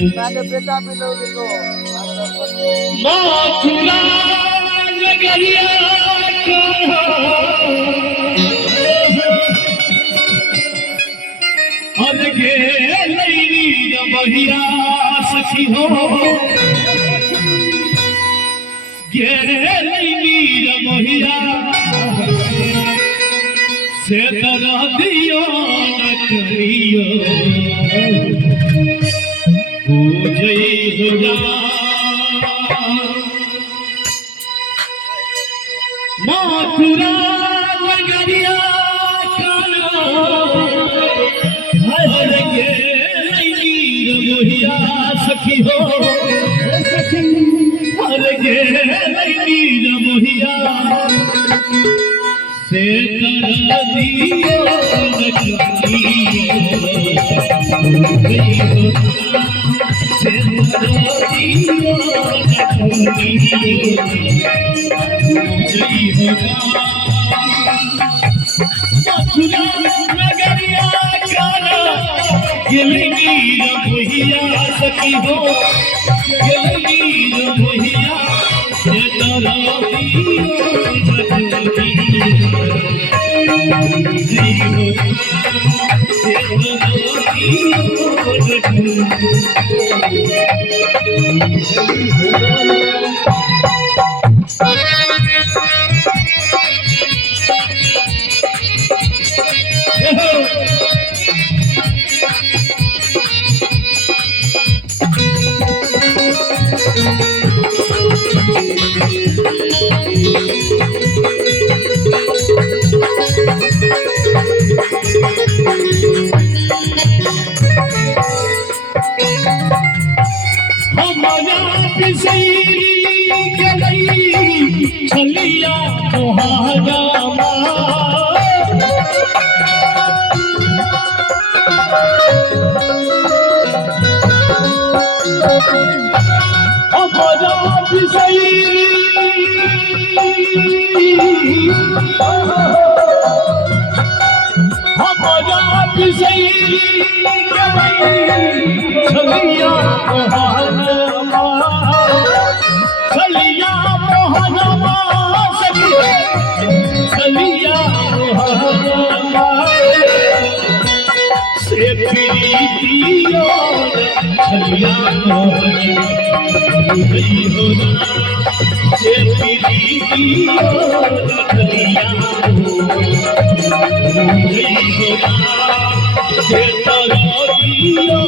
नागे बेटा भी लोग को मथुरा नगरिया हद के लैली रमहिया सखी हो गे लैली रमहिया से तरह दियो न करियो पूजई हो मथुरा नगरिया हर के रमहिया सखी हो हर के रमहिया से तरह दियो न करियो से तरह दियो न करियो मथुरा नगरिया काला गिलगी रमहिया सखी हो गिलगी रमहिया से तरह दियो न छलिया तोहारा हमारा विषयी हमारा विषयी छलिया तोहारा छलिया मोहनमा छलिया मोहनमा से प्रीतियो छलिया मोहनमा से प्रीतियो छलिया से तरादियो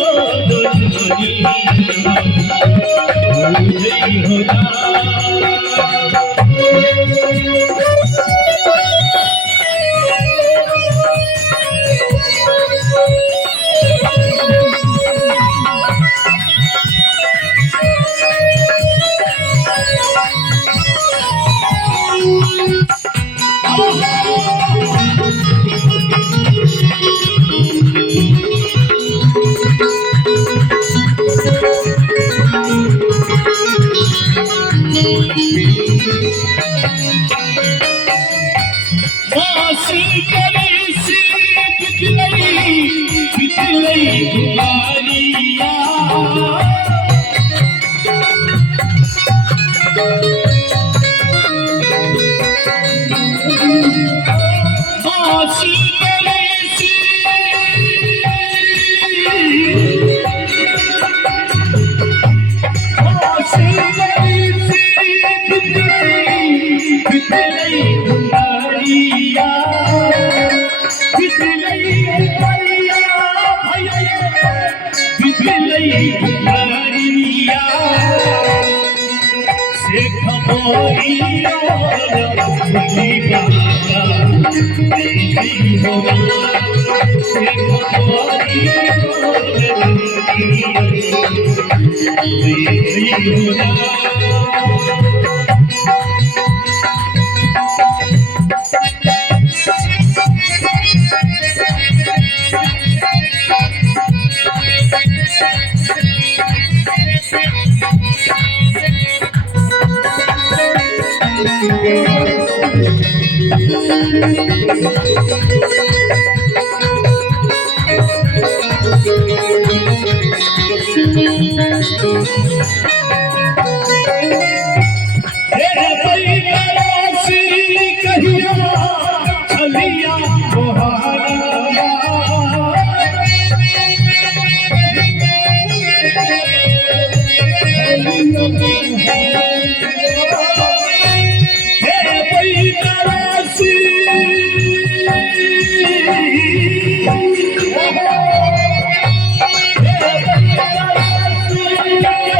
Thank you.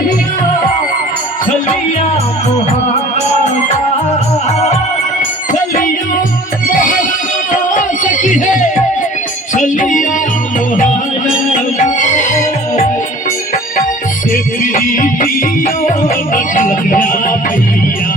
कहिया छलिया मोहारा छलिया सखी है छलिया मोहारा से प्रीतियों लगना भैया